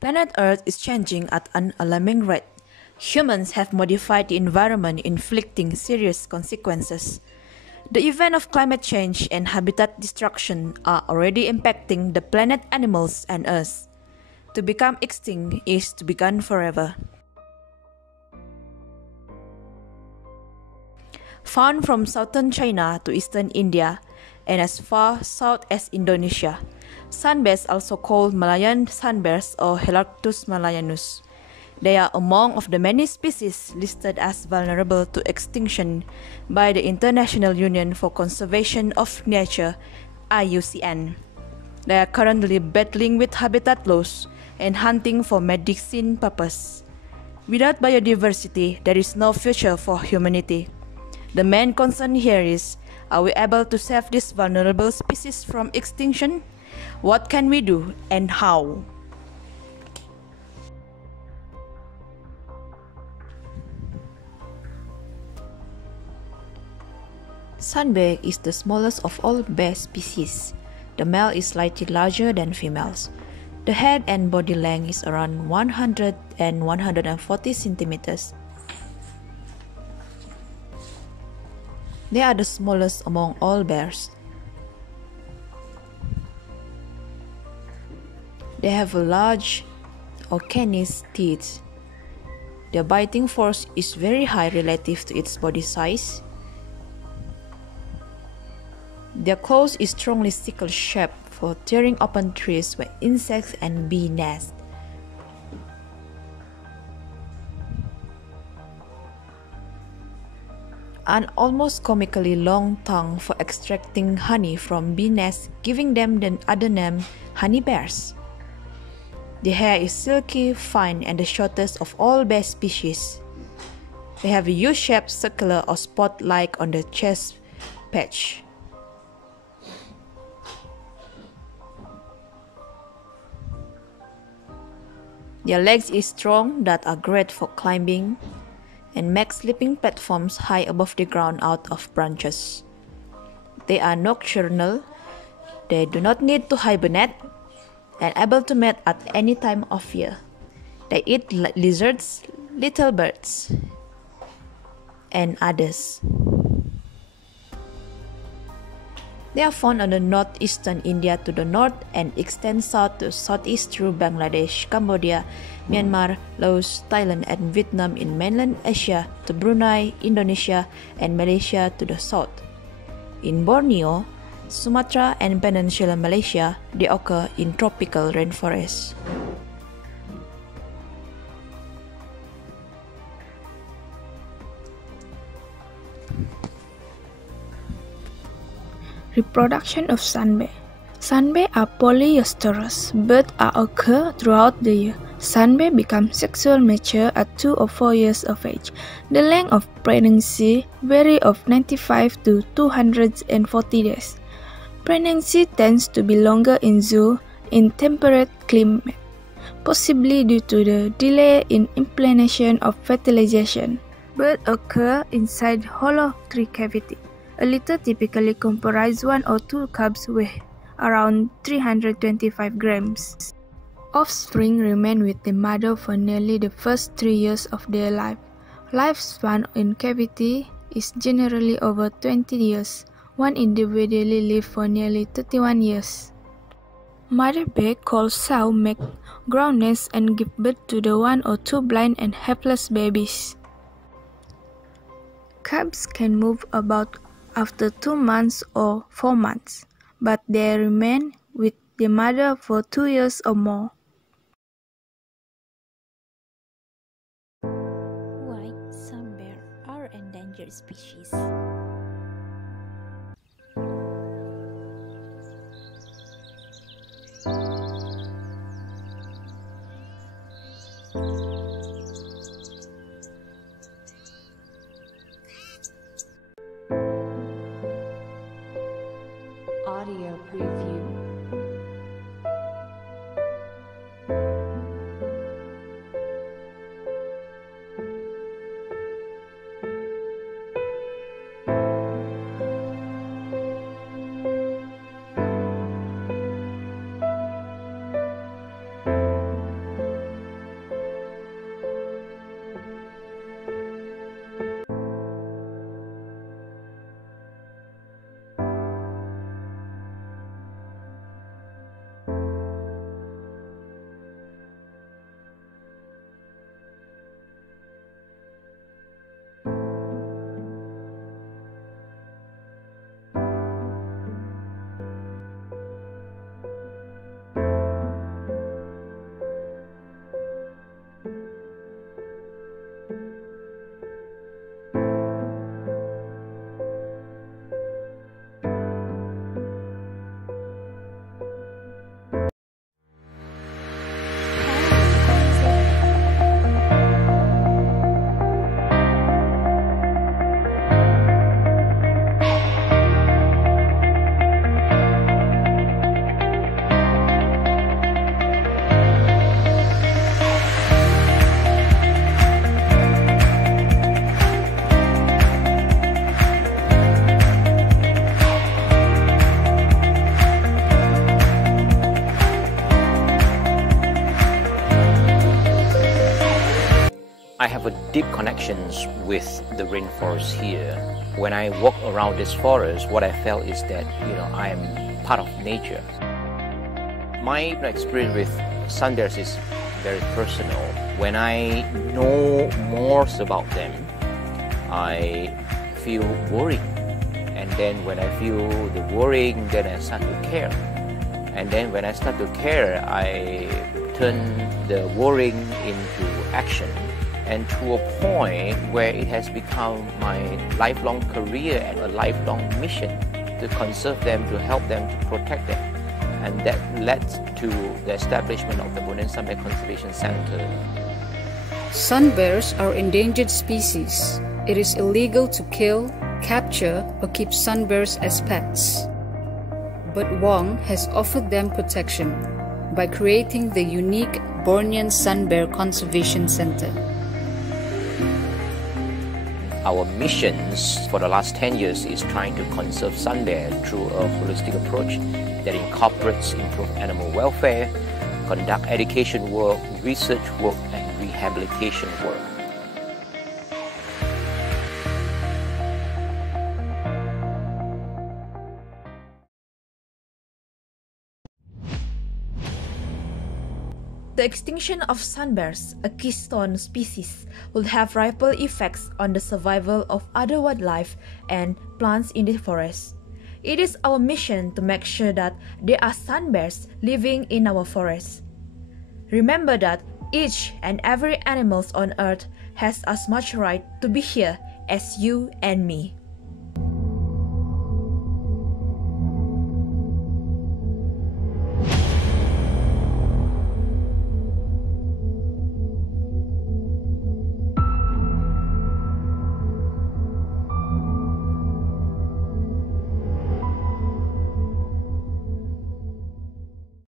Planet Earth is changing at an alarming rate. Humans have modified the environment, inflicting serious consequences. The event of climate change and habitat destruction are already impacting the planet, animals, and us. To become extinct is to be gone forever. Found from southern China to eastern India and as far south as Indonesia, sunbears, also called Malayan sunbears or Helarctos malayanus. They are among of the many species listed as vulnerable to extinction by the International Union for Conservation of Nature (IUCN). They are currently battling with habitat loss and hunting for medicine purpose. Without biodiversity, there is no future for humanity. The main concern here is, are we able to save this vulnerable species from extinction? What can we do and how? Sunbear is the smallest of all bear species. The male is slightly larger than females. The head and body length is around 100 and 140 centimeters. They are the smallest among all bears. They have a large or canine teeth. Their biting force is very high relative to its body size. Their claws is strongly sickle-shaped for tearing open trees where insects and bee nest. An almost comically long tongue for extracting honey from bee nests, giving them the other name honey bears. The hair is silky, fine, and the shortest of all bear species. They have a U-shaped circular or spot-like on the chest patch. Their legs is strong that are great for climbing and make sleeping platforms high above the ground out of branches. They are nocturnal. They do not need to hibernate and able to mate at any time of year. They eat lizards, little birds, and others. They are found on the northeastern India to the north and extend south to southeast through Bangladesh, Cambodia, Myanmar, Laos, Thailand, and Vietnam in mainland Asia to Brunei, Indonesia, and Malaysia to the south. In Borneo, Sumatra, and Peninsular Malaysia, they occur in tropical rainforests. Reproduction of sunbear. Sunbear are polyestrous, but occur throughout the year. Sunbear become sexually mature at 2 or 4 years of age. The length of pregnancy varies of 95 to 240 days. Pregnancy tends to be longer in zoo in temperate climate, possibly due to the delay in implantation of fertilization. Birds occur inside hollow tree cavity. A litter typically comprises 1 or 2 cubs weighing around 325 grams. Offspring remain with the mother for nearly the first 3 years of their life. Lifespan in cavity is generally over 20 years. One individually lives for nearly 31 years. Mother bear called sow make ground nests and give birth to the 1 or 2 blind and helpless babies. Cubs can move about after 2 months or 4 months, but they remain with the mother for 2 years or more. Why some bears are endangered species? Audio preview. have a deep connections with the rainforest here. When I walk around this forest, what I felt is that, I am part of nature. My experience with sun bears is very personal. When I know more about them, I feel worried. And then when I feel the worrying, then I start to care. And then when I start to care, I turn the worrying into action. And to a point where it has become my lifelong career and a lifelong mission to conserve them, to help them, to protect them. And that led to the establishment of the Bonan Sun Bear Conservation Center. Sun bears are endangered species. It is illegal to kill, capture, or keep sun bears as pets. But Wong has offered them protection by creating the unique Bornean Sun Bear Conservation Center. Our missions for the last 10 years is trying to conserve sun bear through a holistic approach that incorporates improved animal welfare, conduct education work, research work, and rehabilitation work. The extinction of sun bears, a keystone species, will have ripple effects on the survival of other wildlife and plants in the forest. It is our mission to make sure that there are sun bears living in our forests. Remember that each and every animal on earth has as much right to be here as you and me.